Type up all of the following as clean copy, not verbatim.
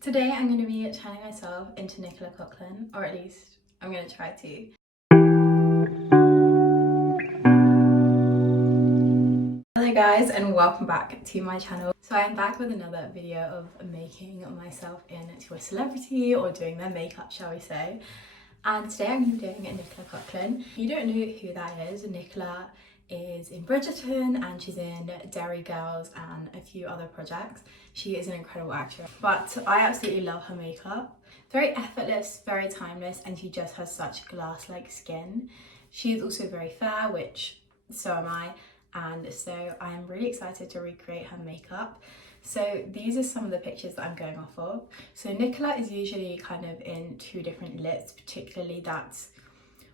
Today I'm going to be turning myself into Nicola Coughlan, or at least I'm going to try to. Hello guys and welcome back to my channel. So I'm back with another video of making myself into a celebrity or doing their makeup, shall we say. And today I'm going to be doing Nicola Coughlan. If you don't know who that is, Nicola is in Bridgerton and she's in Dairy Girls and a few other projects. She is an incredible actress, but I absolutely love her makeup. Very effortless, very timeless, and she just has such glass-like skin. She is also very fair, which so am I, and so I am really excited to recreate her makeup. So these are some of the pictures that I'm going off of. So Nicola is usually kind of in two different looks, particularly that's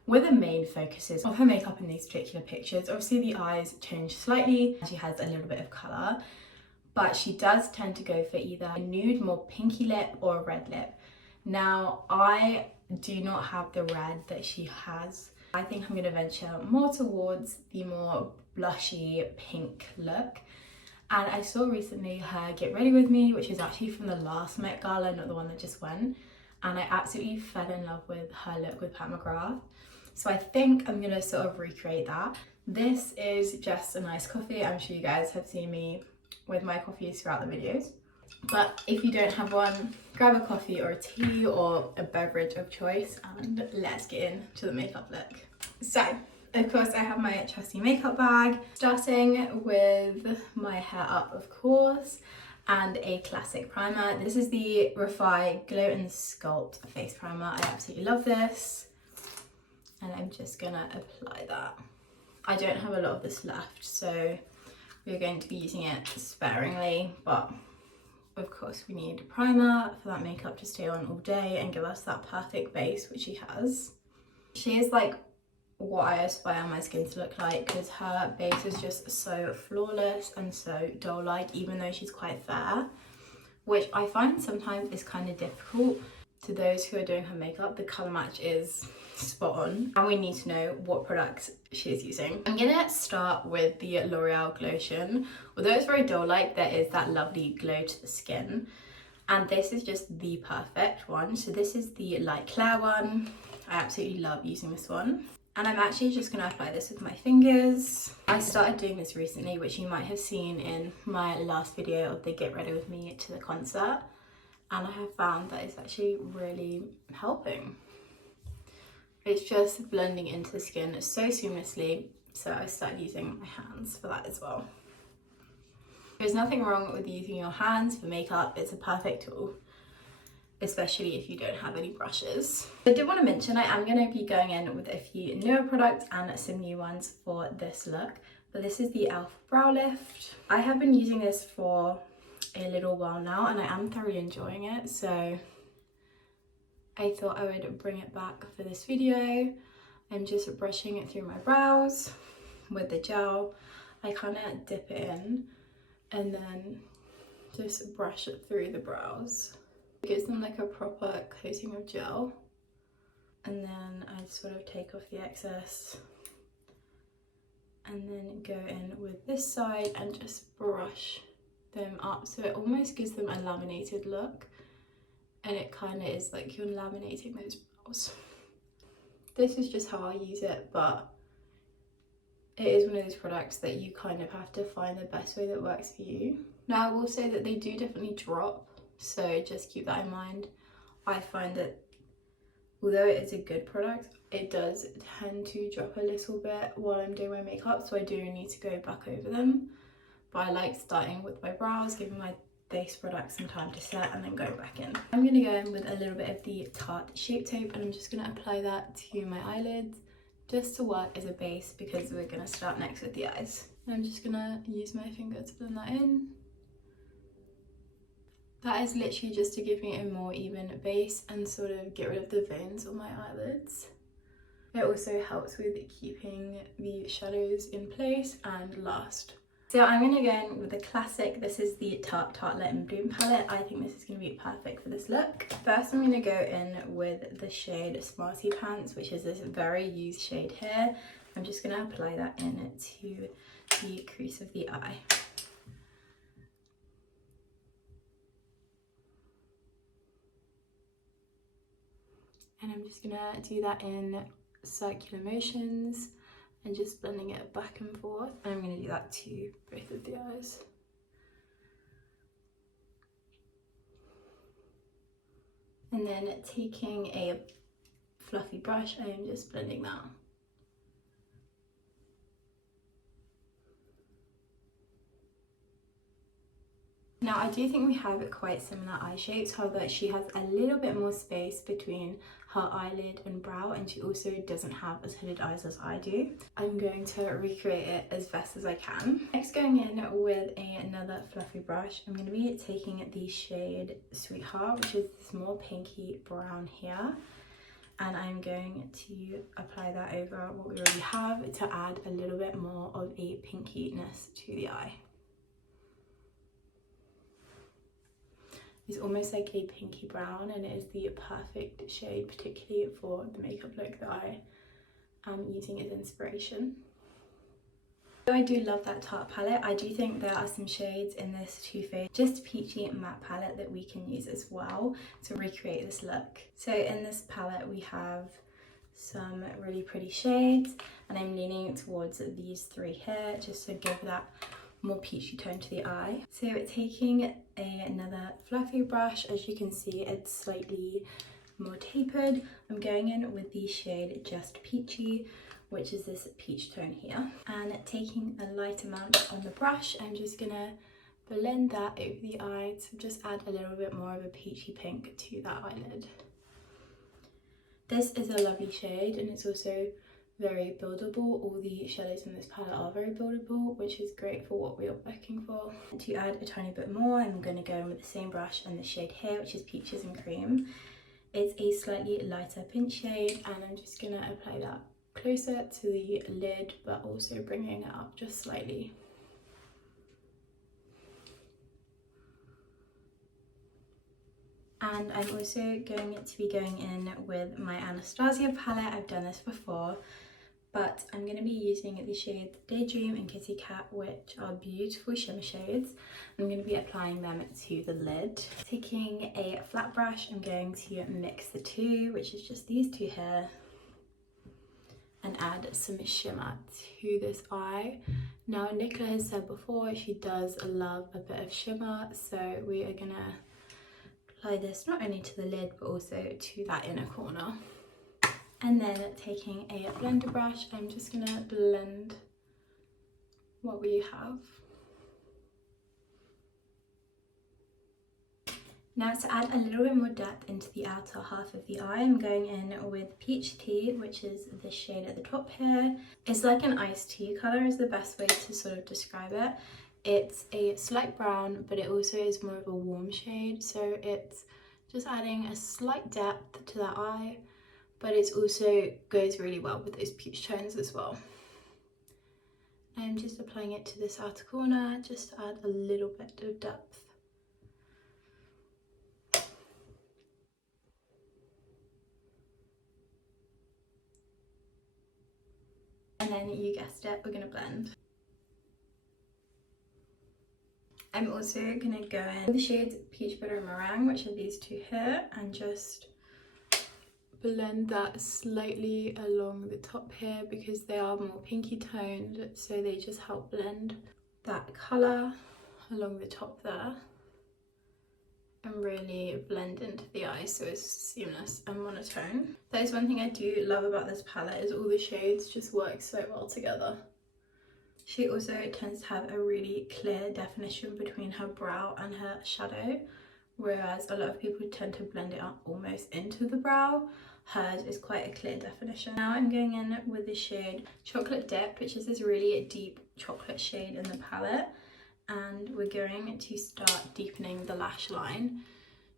where the main focus is of her makeup in these particular pictures. Obviously the eyes change slightly, she has a little bit of colour, but she does tend to go for either a nude, more pinky lip or a red lip. Now I do not have the red that she has. I think I'm going to venture more towards the more blushy pink look. And I saw recently her Get Ready With Me, which is actually from the last Met Gala, not the one that just went. And I absolutely fell in love with her look with Pat McGrath. So I think I'm gonna sort of recreate that. This is just a nice coffee. I'm sure you guys have seen me with my coffees throughout the videos. But if you don't have one, grab a coffee or a tea or a beverage of choice and let's get into the makeup look. So, of course, I have my trusty makeup bag, starting with my hair up, of course, and a classic primer. This is the Refi Glow and Sculpt Face Primer. I absolutely love this. And I'm just gonna apply that. I don't have a lot of this left, so we're going to be using it sparingly, but of course we need a primer for that makeup to stay on all day and give us that perfect base, which she has. She is like what I aspire my skin to look like, because her base is just so flawless and so doll-like, even though she's quite fair, which I find sometimes is kind of difficult. To those who are doing her makeup, the colour match is spot on and we need to know what products she is using. I'm gonna start with the L'Oreal Glotion. Although it's very doll-like, there is that lovely glow to the skin, and this is just the perfect one. So this is the Light Clair one. I absolutely love using this one. And I'm actually just going to apply this with my fingers. I started doing this recently, which you might have seen in my last video of the Get Ready With Me to the concert. And I have found that it's actually really helping. It's just blending into the skin so seamlessly. So I started using my hands for that as well. There's nothing wrong with using your hands for makeup. It's a perfect tool, especially if you don't have any brushes. I did want to mention I am going to be going in with a few newer products and some new ones for this look, but this is the e.l.f. Brow Lift. I have been using this for a little while now and I am thoroughly enjoying it, so I thought I would bring it back for this video. I'm just brushing it through my brows with the gel. I kind of dip it in and then just brush it through the brows. It gives them like a proper coating of gel, and then I sort of take off the excess and then go in with this side and just brush them up, so it almost gives them a laminated look, and it kind of is like you're laminating those brows. This is just how I use it, but it is one of those products that you kind of have to find the best way that works for you. Now I will say that they do definitely drop, so just keep that in mind. I find that although it is a good product, it does tend to drop a little bit while I'm doing my makeup, so I do need to go back over them. But I like starting with my brows, giving my base product some time to set and then going back in. I'm going to go in with a little bit of the Tarte Shape Tape and I'm just going to apply that to my eyelids just to work as a base, because we're going to start next with the eyes. And I'm just going to use my finger to blend that in. That is literally just to give me a more even base and sort of get rid of the veins on my eyelids. It also helps with keeping the shadows in place and last. So I'm going to go in with a classic. This is the Tarte Let in Bloom palette. I think this is going to be perfect for this look. First I'm going to go in with the shade Smarty Pants, which is this very used shade here. I'm just going to apply that in to the crease of the eye. And I'm just gonna do that in circular motions and just blending it back and forth. And I'm gonna do that to both of the eyes. And then taking a fluffy brush, I am just blending that. Now I do think we have quite similar eye shapes, however she has a little bit more space between her eyelid and brow, and she also doesn't have as hooded eyes as I do. I'm going to recreate it as best as I can. Next, going in with another fluffy brush, I'm going to be taking the shade Sweetheart, which is this more pinky brown here. And I'm going to apply that over what we already have to add a little bit more of a pinkiness to the eye. It's almost like a pinky brown, and it is the perfect shade, particularly for the makeup look that I am using as inspiration. I do love that Tarte palette. I do think there are some shades in this Too Faced Just Peachy matte palette that we can use as well to recreate this look. So in this palette we have some really pretty shades, and I'm leaning towards these three here just to give that more peachy tone to the eye. So taking another fluffy brush, as you can see it's slightly more tapered. I'm going in with the shade Just Peachy, which is this peach tone here, and taking a light amount on the brush, I'm just gonna blend that over the eye to just add a little bit more of a peachy pink to that eyelid. This is a lovely shade, and it's also very buildable. All the shadows in this palette are very buildable, which is great for what we are looking for. To add a tiny bit more, I'm going to go in with the same brush and the shade here, which is Peaches and Cream. It's a slightly lighter pink shade, and I'm just going to apply that closer to the lid, but also bringing it up just slightly. And I'm also going to be going in with my Anastasia palette. I've done this before, but I'm going to be using the shades Daydream and Kitty Cat, which are beautiful shimmer shades. I'm going to be applying them to the lid. Taking a flat brush, I'm going to mix the two, which is just these two here, and add some shimmer to this eye. Now Nicola has said before she does love a bit of shimmer, so we are going to apply this not only to the lid but also to that inner corner. And then taking a blender brush, I'm just going to blend what we have. Now to add a little bit more depth into the outer half of the eye, I'm going in with Peach Tea, which is the shade at the top here. It's like an iced tea colour is the best way to sort of describe it. It's a slight brown, but it also is more of a warm shade, so it's just adding a slight depth to that eye, but it also goes really well with those peach tones as well. I'm just applying it to this outer corner just to add a little bit of depth. And then you guessed it, we're going to blend. I'm also going to go in with the shades Peach Butter and Meringue, which are these two here, and just blend that slightly along the top here because they are more pinky toned, so they just help blend that colour along the top there and really blend into the eye so it's seamless and monotone. That is one thing I do love about this palette, is all the shades just work so well together. She also tends to have a really clear definition between her brow and her shadow, whereas a lot of people tend to blend it up almost into the brow. Hers is quite a clear definition. Now I'm going in with the shade Chocolate Dip, which is this really deep chocolate shade in the palette, and we're going to start deepening the lash line.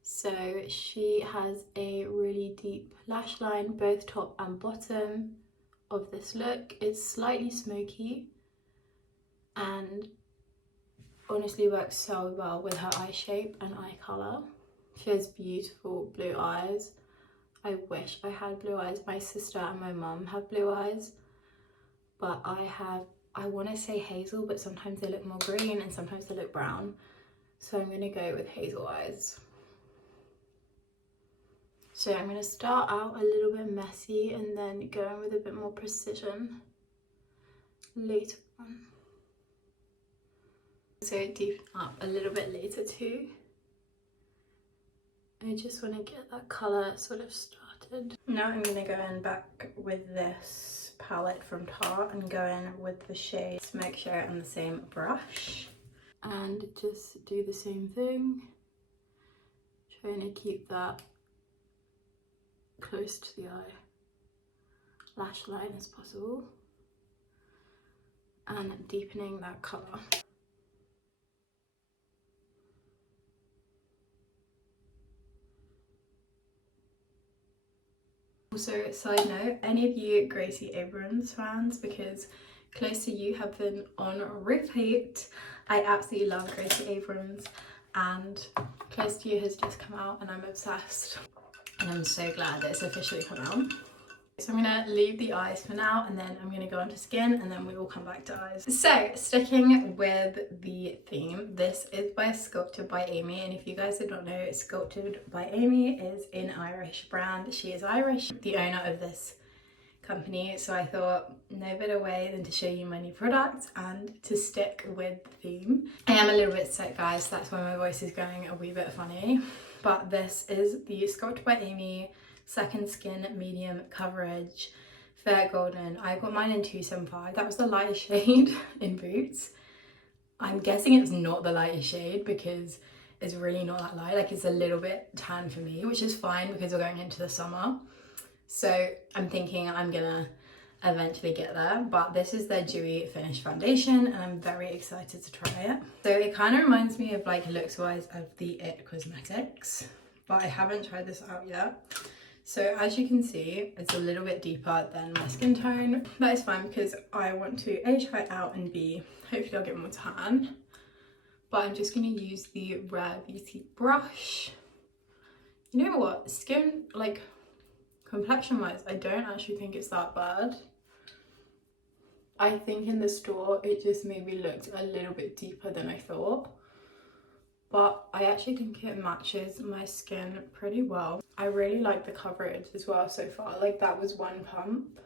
So she has a really deep lash line, both top and bottom of this look. It's slightly smoky and honestly works so well with her eye shape and eye colour. She has beautiful blue eyes. I wish I had blue eyes. My sister and my mum have blue eyes, but I want to say hazel, but sometimes they look more green and sometimes they look brown. So I'm going to go with hazel eyes. So I'm going to start out a little bit messy and then go in with a bit more precision later on. So deepen up a little bit later too. I just want to get that colour sort of started. Now I'm going to go in back with this palette from Tarte and go in with the shade Smoke Show on the same brush. And just do the same thing. Trying to keep that close to the eye lash line as possible. And deepening that colour. Also, side note, any of you Gracie Abrams fans, because Close to You have been on repeat. I absolutely love Gracie Abrams and Close to You has just come out and I'm obsessed. And I'm so glad that it's officially come out. So I'm going to leave the eyes for now and then I'm going to go on to skin and then we will come back to eyes. So sticking with the theme, this is by Sculpted by Amy, and if you guys did not know, Sculpted by Amy is an Irish brand. She is Irish, the owner of this company, so I thought no better way than to show you my new products and to stick with the theme. I am a little bit sick, guys, so that's why my voice is going a wee bit funny, but this is the Sculpted by Amy Second Skin Medium Coverage Fair Golden. I got mine in 275. That was the lightest shade in Boots. I'm guessing it's not the lightest shade because it's really not that light. Like, it's a little bit tan for me, which is fine because we're going into the summer. So I'm thinking I'm gonna eventually get there, but this is their dewy finish foundation and I'm very excited to try it. So it kind of reminds me of, like, looks wise of the It Cosmetics, but I haven't tried this out yet. So as you can see, it's a little bit deeper than my skin tone. That is fine because I want to A, try it out, and B, hopefully I'll get more tan. But I'm just going to use the Rare Beauty brush. You know what? Skin, like, complexion wise, I don't actually think it's that bad. I think in the store it just maybe looked a little bit deeper than I thought. But I actually think it matches my skin pretty well. I really like the coverage as well so far. Like, that was one pump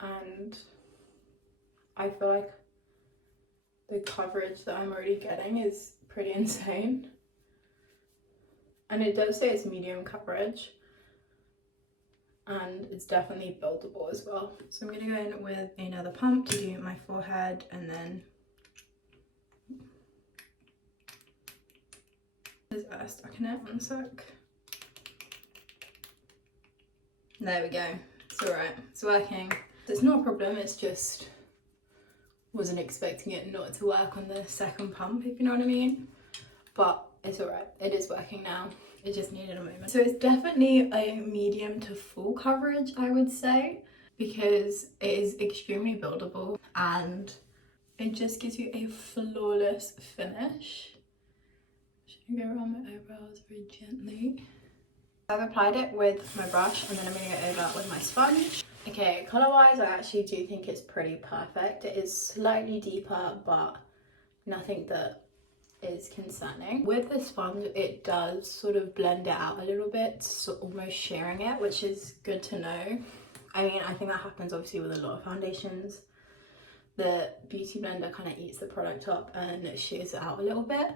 and I feel like the coverage that I'm already getting is pretty insane. And it does say it's medium coverage and it's definitely buildable as well. So I'm going to go in with another pump to do my forehead and then there's air stuck in it. One sec. There we go. It's alright. It's working. It's not a problem, it's just wasn't expecting it not to work on the second pump, if you know what I mean. But it's alright. It is working now. It just needed a moment. So it's definitely a medium to full coverage, I would say, because it is extremely buildable and it just gives you a flawless finish. Go around my eyebrows very gently. I've applied it with my brush and then I'm going to go over with my sponge. Okay, colour wise I actually do think it's pretty perfect. It is slightly deeper but nothing that is concerning. With the sponge it does sort of blend it out a little bit, so almost shearing it, which is good to know. I mean, I think that happens obviously with a lot of foundations. The beauty blender kind of eats the product up and it shears it out a little bit.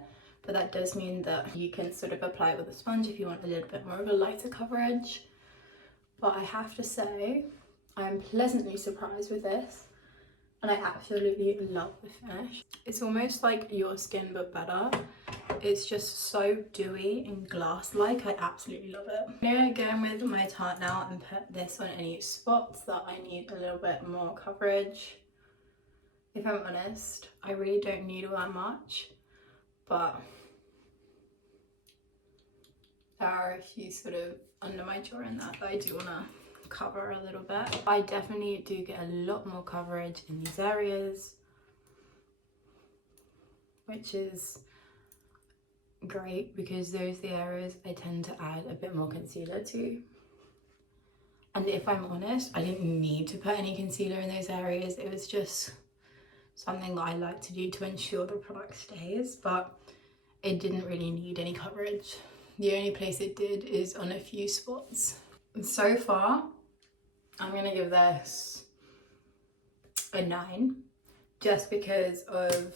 But that does mean that you can sort of apply it with a sponge if you want a little bit more of a lighter coverage. But I have to say, I'm pleasantly surprised with this and I absolutely love the finish. It's almost like your skin but better. It's just so dewy and glass-like. I absolutely love it. I'm going to go in with my Tarte now and put this on any spots that I need a little bit more coverage. If I'm honest, I really don't need all that much. But there are a few sort of under my jaw and that I do want to cover a little bit. I definitely do get a lot more coverage in these areas, which is great because those are the areas I tend to add a bit more concealer to. And if I'm honest, I didn't need to put any concealer in those areas. It was just something that I like to do to ensure the product stays, but it didn't really need any coverage. The only place it did is on a few spots. And so far, I'm gonna give this a 9, just because of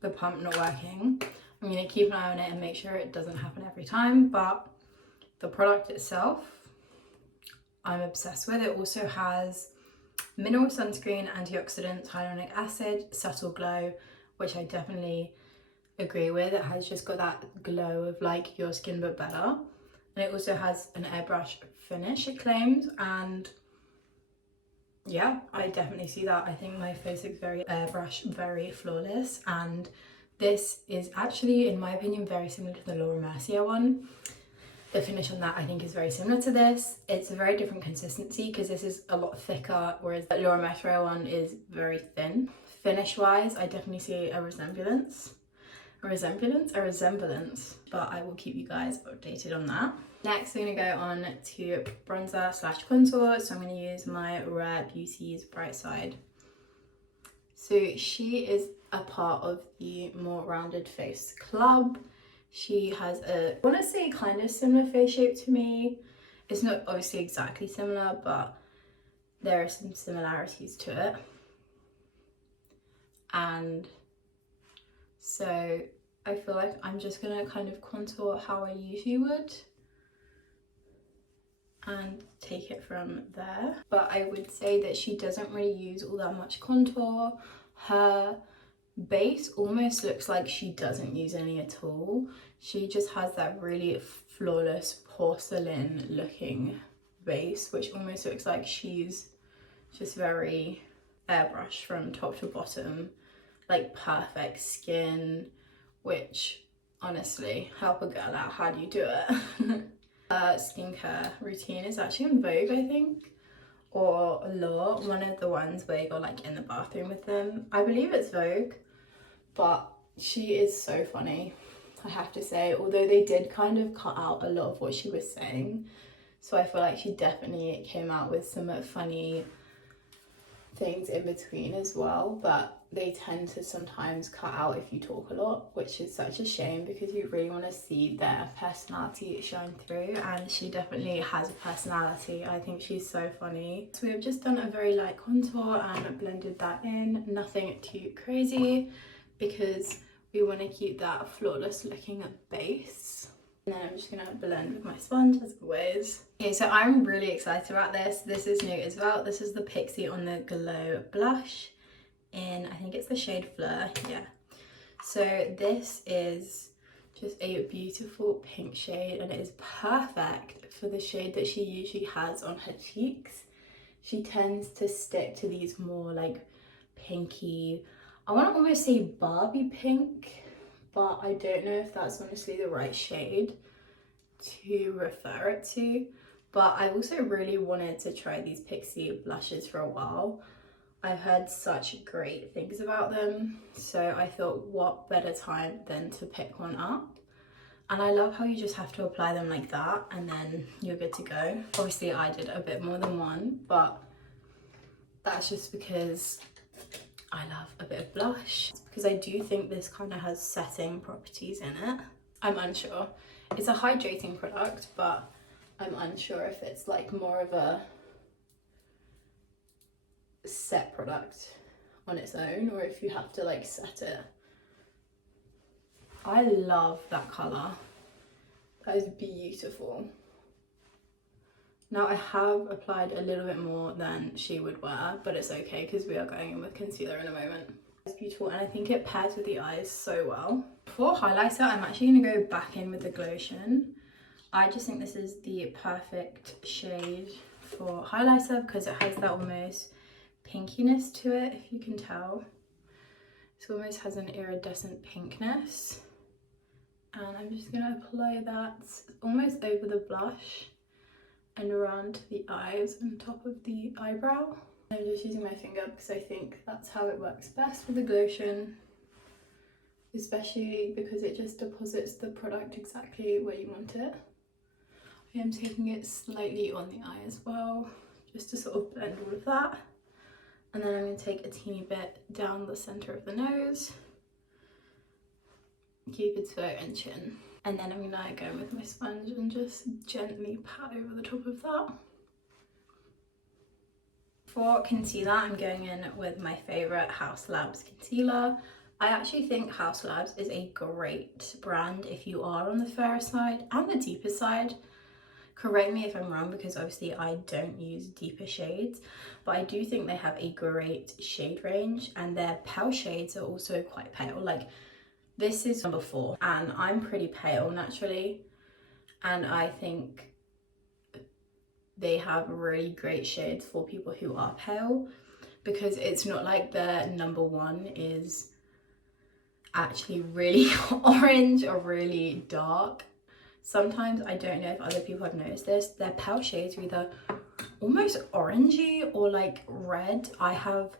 the pump not working. I'm gonna keep an eye on it and make sure it doesn't happen every time, but the product itself, I'm obsessed with. It also has mineral sunscreen, antioxidants, hyaluronic acid, subtle glow, which I definitely agree with. It has just got that glow of like your skin but better. And it also has an airbrush finish, it claims, and yeah, I definitely see that. I think my face looks very airbrush, very flawless, and this is actually, in my opinion, very similar to the Laura Mercier one. The finish on that I think is very similar to this. It's a very different consistency because this is a lot thicker, whereas the Laura Mercier one is very thin. Finish wise, I definitely see a resemblance, but I will keep you guys updated on that. Next, we're gonna go on to bronzer slash contour. So I'm gonna use my Rare Beauty's Bright Side. So she is a part of the More Rounded Face Club. She has a, I wanna say kind of similar face shape to me. It's not obviously exactly similar, but there are some similarities to it. And so I feel like I'm just gonna kind of contour how I usually would and take it from there. But I would say that she doesn't really use all that much contour. Her base almost looks like she doesn't use any at all. She just has that really flawless porcelain looking base, which almost looks like she's just very airbrushed from top to bottom, like perfect skin, which honestly, help a girl out. How do you do it? Skincare routine is actually on Vogue, I think, or Law, one of the ones where you go like in the bathroom with them. I believe it's Vogue, but she is so funny, I have to say, although they did kind of cut out a lot of what she was saying. So I feel like she definitely came out with some funny things in between as well, but they tend to sometimes cut out if you talk a lot, which is such a shame because you really want to see their personality shine through, and she definitely has a personality. I think she's so funny. So we've just done a very light contour and blended that in, nothing too crazy because we want to keep that flawless looking base. And then I'm just gonna blend with my sponge as always. Okay, so I'm really excited about this. This is new as well. This is the Pixie on the Glow blush in, I think it's the shade Fleur, yeah. So this is just a beautiful pink shade, and it is perfect for the shade that she usually has on her cheeks. She tends to stick to these more like pinky, I want to almost say Barbie pink, but I don't know if that's honestly the right shade to refer it to. But I also really wanted to try these Pixie blushes for a while. I've heard such great things about them, so I thought what better time than to pick one up. And I love how you just have to apply them like that and then you're good to go. Obviously I did a bit more than one, but that's just because I love a bit of blush, because I do think this kind of has setting properties in it. I'm unsure. It's a hydrating product, but I'm unsure if it's like more of a set product on its own or if you have to like set it. I love that colour. That is beautiful. Now I have applied a little bit more than she would wear, but it's okay because we are going in with concealer in a moment. It's beautiful, and I think it pairs with the eyes so well. For highlighter, I'm actually going to go back in with the Glotion. I just think this is the perfect shade for highlighter because it has that almost pinkiness to it, if you can tell. It almost has an iridescent pinkness. And I'm just going to apply that almost over the blush and around the eyes and top of the eyebrow. I'm just using my finger because I think that's how it works best with the Glotion, especially because it just deposits the product exactly where you want it. I am taking it slightly on the eye as well, just to sort of blend all of that. And then I'm going to take a teeny bit down the centre of the nose, cupid's bow and chin. And then I'm gonna go in with my sponge and just gently pat over the top of that. For concealer, I'm going in with my favourite House Labs concealer. I actually think House Labs is a great brand if you are on the fairer side and the deeper side. Correct me if I'm wrong, because obviously I don't use deeper shades, but I do think they have a great shade range, and their pale shades are also quite pale. Like, this is number 4 and I'm pretty pale naturally, and I think they have really great shades for people who are pale, because it's not like the number 1 is actually really orange or really dark. Sometimes, I don't know if other people have noticed this, their pale shades are either almost orangey or like red. I have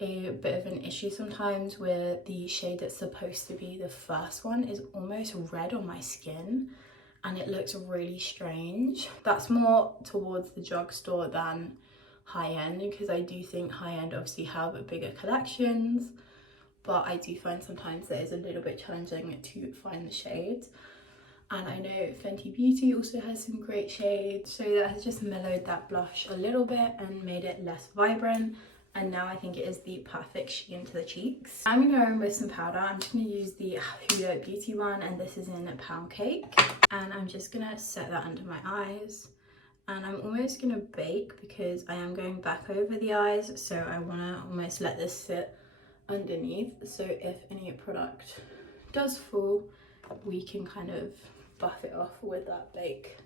a bit of an issue sometimes where the shade that's supposed to be the first one is almost red on my skin, and it looks really strange. That's more towards the drugstore than high-end, because I do think high-end obviously have bigger collections, but I do find sometimes that it's a little bit challenging to find the shades. And I know Fenty Beauty also has some great shades, so that has just mellowed that blush a little bit and made it less vibrant. And now I think it is the perfect sheen to the cheeks. I'm gonna go in with some powder. I'm just gonna use the Huda Beauty one, and this is in Pound Cake. And I'm just gonna set that under my eyes. And I'm almost gonna bake, because I am going back over the eyes, so I wanna almost let this sit underneath, so if any product does fall, we can kind of buff it off with that bake.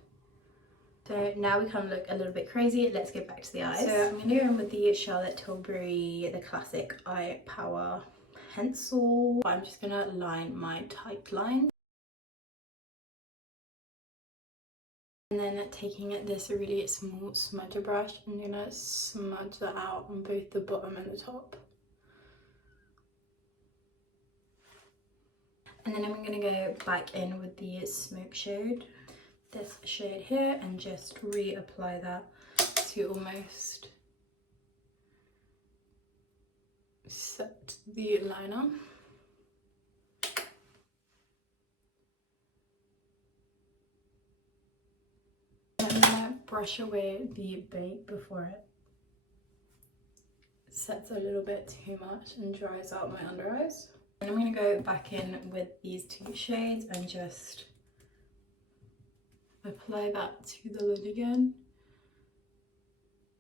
So now we kind of look a little bit crazy. Let's get back to the eyes. So I'm going to go in with the Charlotte Tilbury, the classic Eye Power pencil. I'm just going to line my tight line. And then taking this really small smudger brush, I'm going to smudge that out on both the bottom and the top. And then I'm going to go back in with the Smoke shade, this shade here, and just reapply that to almost set the liner. I'm going to brush away the bake before it sets a little bit too much and dries out my under eyes. And I'm going to go back in with these 2 shades and just apply that to the lid again.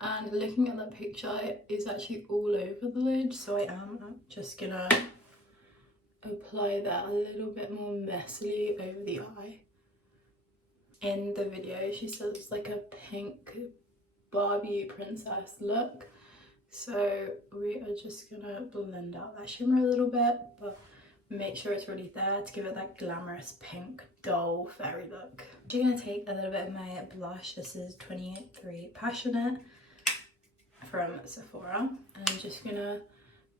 And looking at that picture, it is actually all over the lid, so I am just going to apply that a little bit more messily over the eye. In the video, she says it's like a pink Barbie princess look. So we are just gonna blend out that shimmer a little bit, but make sure it's really there to give it that glamorous pink doll fairy look. I'm just gonna take a little bit of my blush. This is 23 Passionate from Sephora, and I'm just gonna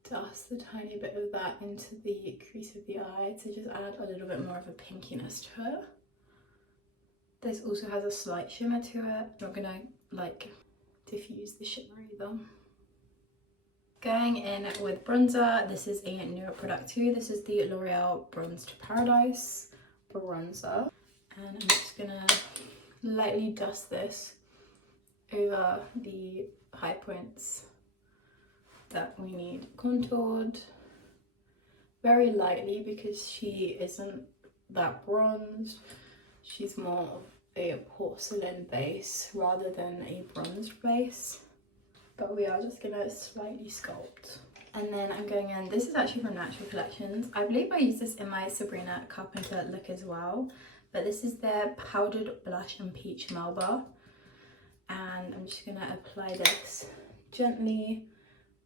dust a tiny bit of that into the crease of the eye to just add a little bit more of a pinkiness to it. This also has a slight shimmer to it. I'm not gonna like diffuse the shimmer either. Going in with bronzer, this is a newer product too. This is the L'Oreal Bronze to Paradise bronzer. And I'm just gonna lightly dust this over the high points that we need contoured. Very lightly, because she isn't that bronzed. She's more of a porcelain base rather than a bronzed base. But we are just gonna slightly sculpt. And then I'm going in, this is actually from Natural Collections. I believe I used this in my Sabrina Carpenter look as well. But this is their Powdered Blush and Peach Melba. And I'm just gonna apply this gently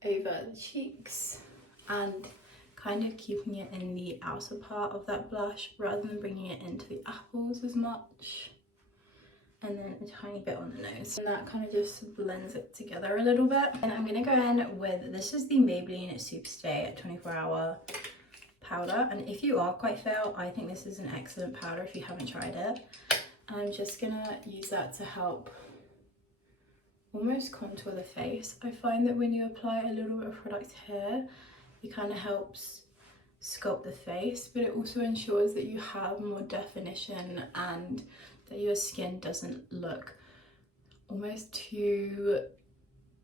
over the cheeks and kind of keeping it in the outer part of that blush rather than bringing it into the apples as much. And then a tiny bit on the nose, and that kind of just blends it together a little bit. And I'm gonna go in with, this is the Maybelline Superstay 24-hour powder, and if you are quite pale, I think this is an excellent powder if you haven't tried it. And I'm just gonna use that to help almost contour the face. I find that when you apply a little bit of product here, it kind of helps sculpt the face, but it also ensures that you have more definition and that your skin doesn't look almost too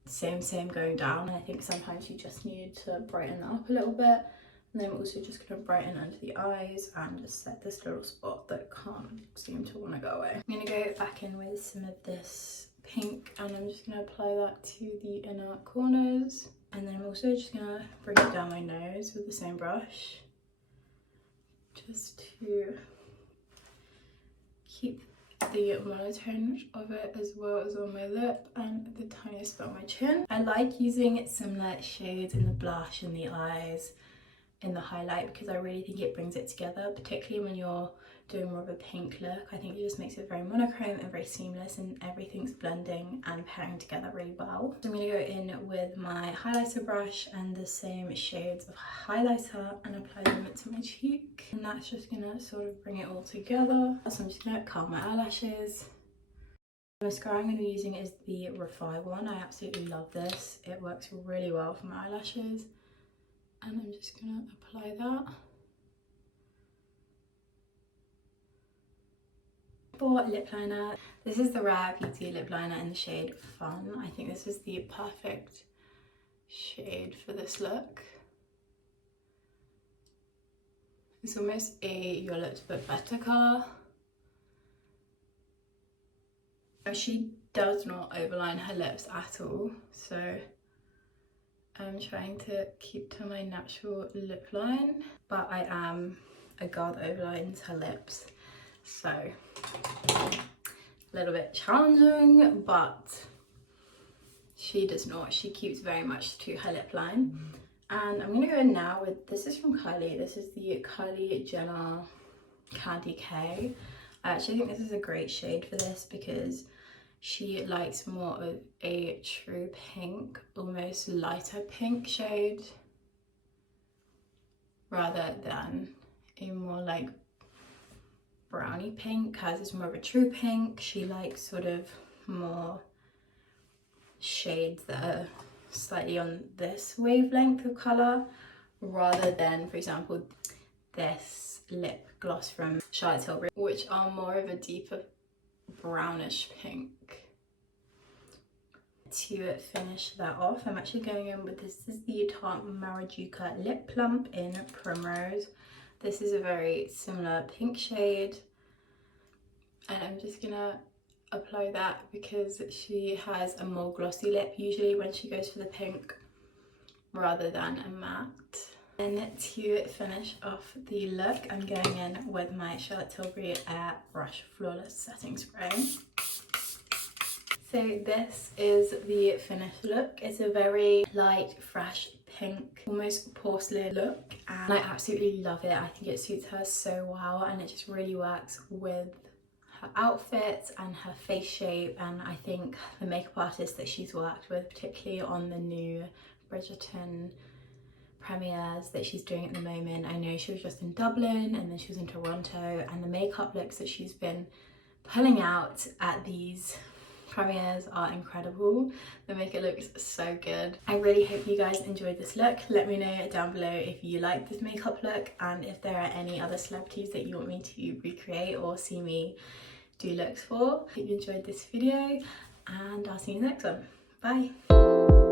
same going down. And I think sometimes you just need to brighten up a little bit. And then I'm also just going to brighten under the eyes and just set this little spot that can't seem to want to go away. I'm going to go back in with some of this pink and I'm just going to apply that to the inner corners. And then I'm also just going to bring it down my nose with the same brush, just to keep the monotone of it as well as on my lip and the tiniest bit on my chin. I like using similar shades in the blush and the eyes, in the highlight, because I really think it brings it together, particularly when you're doing more of a pink look. I think it just makes it very monochrome and very seamless and everything's blending and pairing together really well. So I'm going to go in with my highlighter brush and the same shades of highlighter and apply them to my cheek, and that's just going to sort of bring it all together. So I'm just going to curl my eyelashes. The mascara I'm going to be using is the Refy one. I absolutely love this. It works really well for my eyelashes. And I'm just going to apply that. For lip liner, this is the Rare Beauty lip liner in the shade Fun. I think this is the perfect shade for this look. It's almost a Your Lips But Better colour. She does not overline her lips at all, so I'm trying to keep to my natural lip line, but I am a girl that overlines her lips, so a little bit challenging, but she does not. She keeps very much to her lip line. And I'm going to go in now with, this is from Kylie, this is the Kylie Jenner Candy K. I actually think this is a great shade for this because she likes more of a true pink, almost lighter pink shade, rather than a more like brownie pink. Hers is more of a true pink. She likes sort of more shades that are slightly on this wavelength of colour, rather than, for example, this lip gloss from Charlotte Tilbury, which are more of a deeper brownish pink. To finish that off, I'm actually going in with this is the Tarte Marajuka Lip Plump in Primrose. This is a very similar pink shade, and I'm just gonna apply that because she has a more glossy lip usually when she goes for the pink rather than a matte. And to finish off the look, I'm going in with my Charlotte Tilbury Airbrush Flawless Setting Spray. So this is the finished look. It's a very light, fresh pink, almost porcelain look, and I absolutely love it. I think it suits her so well and it just really works with her outfit and her face shape. And I think the makeup artist that she's worked with, particularly on the new Bridgerton premieres that she's doing at the moment, I know she was just in Dublin and then she was in Toronto, and the makeup looks that she's been pulling out at these premieres are incredible. The makeup looks so good. I really hope you guys enjoyed this look. Let me know down below if you like this makeup look and if there are any other celebrities that you want me to recreate or see me do looks for. Hope you enjoyed this video and I'll see you in the next one. Bye.